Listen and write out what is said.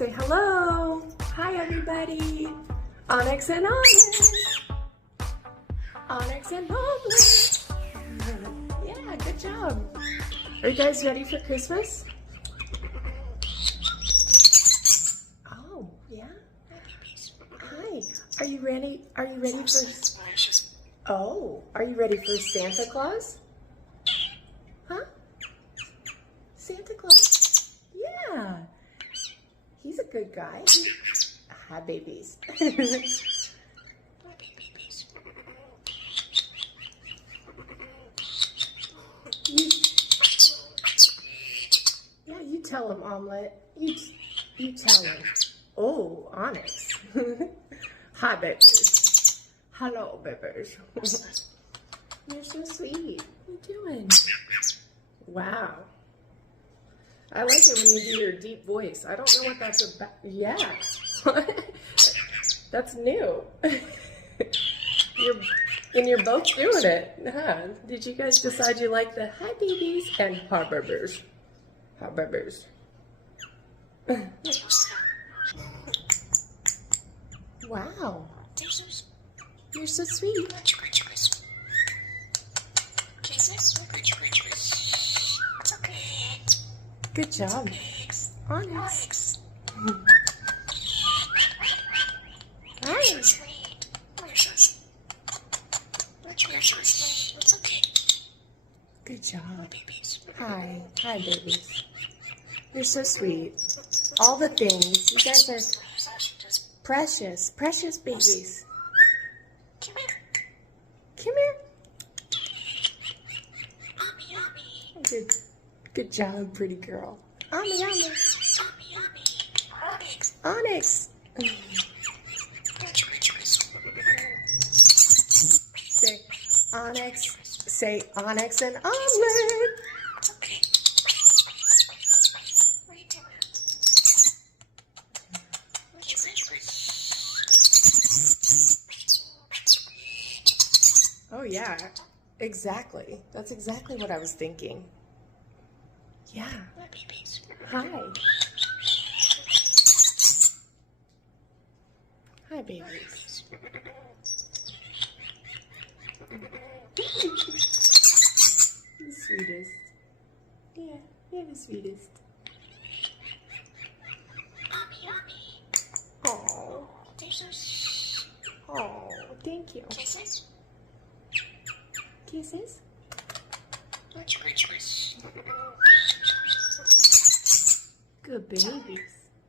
Say hello. Hi, everybody. Onyx and Omelette. Onyx and Omelette. Yeah, good job. Are you guys ready for Christmas? Oh, yeah. Hi. Are you ready? Are you ready for? Oh, are you ready for Santa Claus? Huh? Santa Claus? Yeah. He's a good guy. Hi, babies. Yeah, you tell him, Omelette. You tell him. Oh, Onyx. Hi, babies. Hello, babies. You're so sweet. What are you doing? Wow. I like it when you do your deep voice. I don't know what that's about. Yeah. That's new. You're both doing it. Huh? Did you guys decide you like the hi babies and hi babies? Hi babies. Wow. You're so sweet. Good job. Onyx. Hi. Good job. Hi. Hi, babies. You're so sweet. All the things. You guys are precious. Precious babies. Come here. Good job, pretty girl. Yummy. Onyx. Say Onyx. Say Onyx and Omelette. Oh yeah, exactly. That's exactly what I was thinking. Yeah. Hi. Hi, babies. The sweetest. Yeah, you're the sweetest. Oh. Oh, thank you. Kisses? Kisses? Good babies.